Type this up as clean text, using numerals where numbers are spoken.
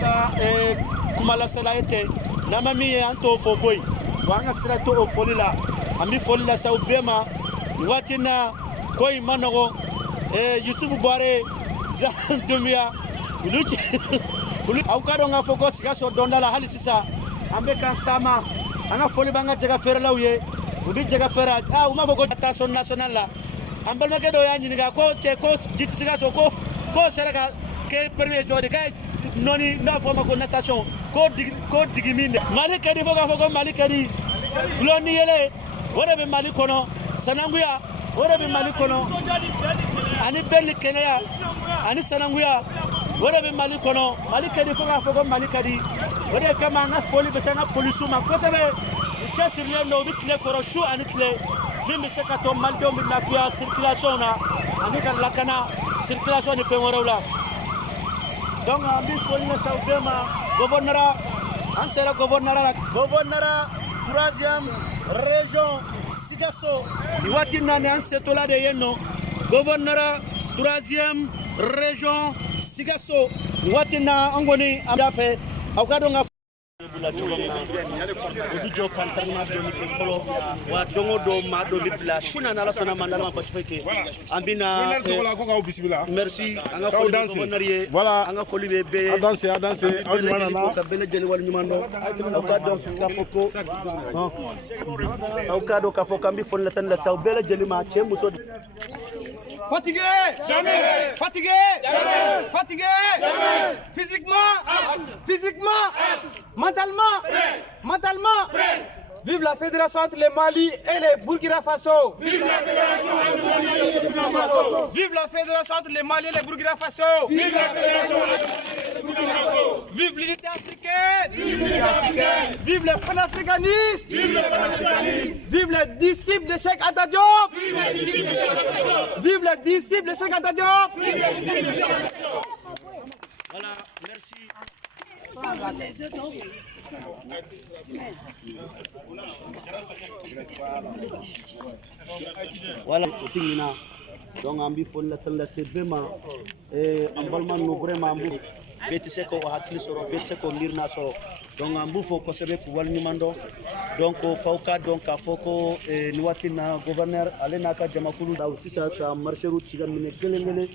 ka kumala sala ete nama mi anto fo boy wanga sira to folila ami folila sa ubema watina koy manogo Yusuf Boare Zantumia Luki Aukado nga focus gaso dondala hali sisa ambe kan tama anga foli banga jaga fere lawye ubi jaga fere uma foko tason national la ambal make do yanyi nga ko che ko jiti gaso ko sereka ke premier jodi kay noni na forma ko natation ko digiminde mali kadi foko mali kadi loni yele wore be mali kono sananguya wore be mali kono ani belli kenaya ani sananguya wore be mali kono mali kadi foko mali kadi wore kama nga foli be tanga polisu ma ko sabe chasiriyo no bitle koroshu ani tle zimbi sekato maldo mi nafia circulation na ani kan lakana circulation ni fengorawla donc ambi foli na saudema gouverneur ansera gouverneur troisième région Sigasso iwati nani ansetola de yeno gouverneur troisième région Sigasso iwati na angoni amdafe awkado nga la jogomna obijo kantarna doni ke folo wa dongo do ma do libla shuna na la fana mandala ba feke ambina merci anga foli gouverneur voilà anga foli be danser awdana ka bele jeni wal nyumando ka donc ka foko awkado ka foko ambi foli tan la saw bele jeni ma chembo so fatigué jamais fatigué jamais fatigué jamais physiquement mentalement vive la fédération entre les Mali et les Burkina Faso. Vive la fédération entre les Mali et les Burkina Faso. Vive la fédération entre les Mali et les Burkina Faso. Vive la fédération entre les Burkina Faso. Vive l'unité africaine. Vive l'unité africaine. Vive les panafricanistes. Vive les panafricanistes. Vive les disciples de Cheikh Anta Diop. Vive les disciples de Cheikh Anta Diop. Vive les disciples de Cheikh Anta Diop. Vive les disciples de Cheikh Anta Diop. Voilà, merci. Voilà, donc ambi fon la tan la sebema ambalman no vraiment ambu beti seko hakili soro beti seko mirna soro donc ambu fo ko sebe ko walni mando donc fawka donc afoko ni watina gouverneur alena ka jamakulu daw sisa sa marché route cigan mine gelengele